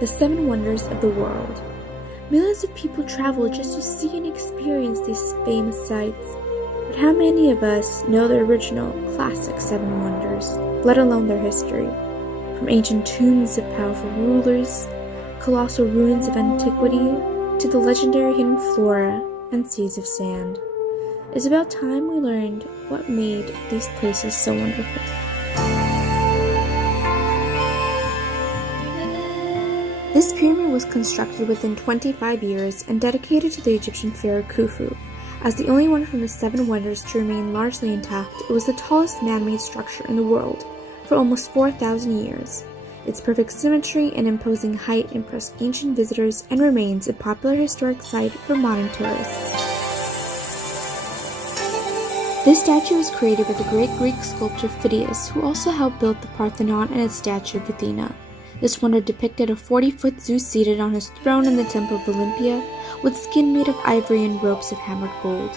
The Seven Wonders of the World. Millions of people travel just to see and experience these famous sites. But how many of us know the original, classic Seven Wonders, let alone their history? From ancient tombs of powerful rulers, colossal ruins of antiquity, to the legendary hidden flora and seas of sand. It's about time we learned what made these places so wonderful. This pyramid was constructed within 25 years and dedicated to the Egyptian pharaoh Khufu. As the only one from the Seven Wonders to remain largely intact, it was the tallest man-made structure in the world for almost 4,000 years. Its perfect symmetry and imposing height impressed ancient visitors and remains a popular historic site for modern tourists. This statue was created by the great Greek sculptor Phidias, who also helped build the Parthenon and its statue of Athena. This wonder depicted a 40-foot Zeus seated on his throne in the Temple of Olympia, with skin made of ivory and ropes of hammered gold.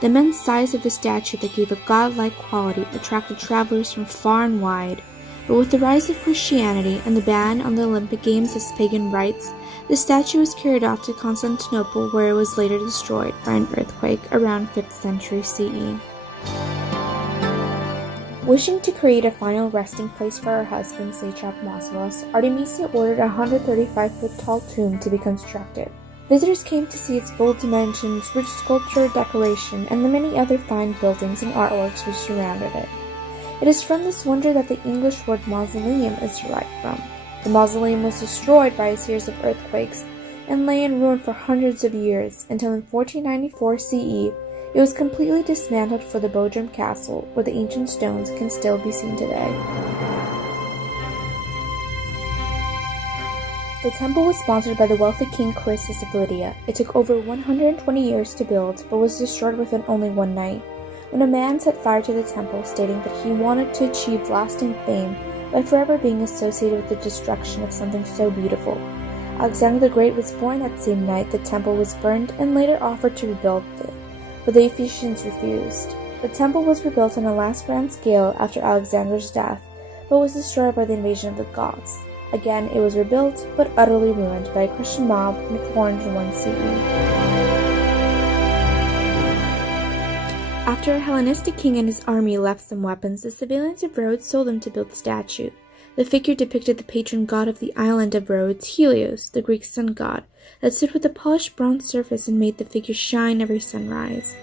The immense size of the statue that gave a godlike quality attracted travelers from far and wide. But with the rise of Christianity and the ban on the Olympic Games as pagan rites, the statue was carried off to Constantinople, where it was later destroyed by an earthquake around 5th century CE. Wishing to create a final resting place for her husband, satrap Mausolus, Artemisia ordered a 135-foot-tall tomb to be constructed. Visitors came to see its bold dimensions, rich sculpture, decoration, and the many other fine buildings and artworks which surrounded it. It is from this wonder that the English word mausoleum is derived from. The mausoleum was destroyed by a series of earthquakes and lay in ruin for hundreds of years, until in 1494 CE, it was completely dismantled for the Bodrum Castle, where the ancient stones can still be seen today. The temple was sponsored by the wealthy King Croesus of Lydia. It took over 120 years to build, but was destroyed within only one night, when a man set fire to the temple, stating that he wanted to achieve lasting fame by forever being associated with the destruction of something so beautiful. Alexander the Great was born that same night. The temple was burned and later offered to rebuild it, but the Ephesians refused. The temple was rebuilt on a last grand scale after Alexander's death, but was destroyed by the invasion of the Goths. Again, it was rebuilt, but utterly ruined by a Christian mob in 401 CE. After a Hellenistic king and his army left some weapons, the civilians of Rhodes sold them to build the statue. The figure depicted the patron god of the island of Rhodes, Helios, the Greek sun god, that stood with a polished bronze surface and made the figure shine every sunrise.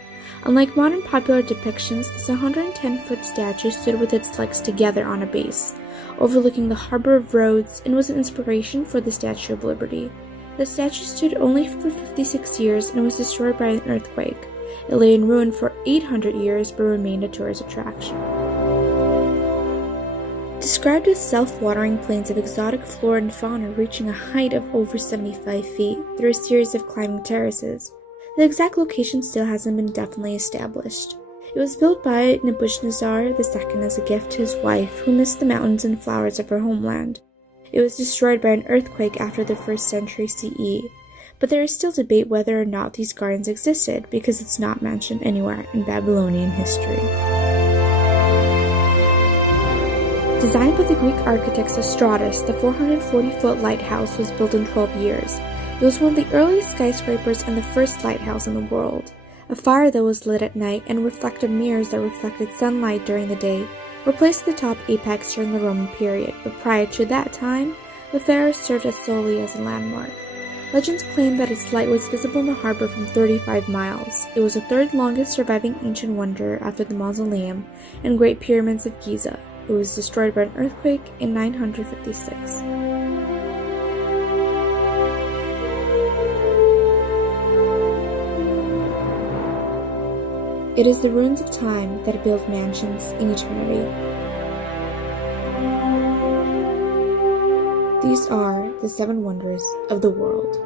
Unlike modern popular depictions, this 110-foot statue stood with its legs together on a base, overlooking the harbor of Rhodes, and was an inspiration for the Statue of Liberty. The statue stood only for 56 years and was destroyed by an earthquake. It lay in ruin for 800 years but remained a tourist attraction. Described as self-watering plains of exotic flora and fauna reaching a height of over 75 feet through a series of climbing terraces, the exact location still hasn't been definitely established. It was built by Nebuchadnezzar II as a gift to his wife, who missed the mountains and flowers of her homeland. It was destroyed by an earthquake after the 1st century CE, but there is still debate whether or not these gardens existed, because it's not mentioned anywhere in Babylonian history. Designed by the Greek architect Sostratus, the 440-foot lighthouse was built in 12 years. It was one of the earliest skyscrapers and the first lighthouse in the world. A fire that was lit at night and reflective mirrors that reflected sunlight during the day were placed at the top apex during the Roman period, but prior to that time, the Pharos served solely as a landmark. Legends claim that its light was visible in the harbor from 35 miles. It was the third longest surviving ancient wonder after the Mausoleum and Great Pyramids of Giza. It was destroyed by an earthquake in 956. It is the ruins of time that build mansions in eternity. These are the Seven Wonders of the world.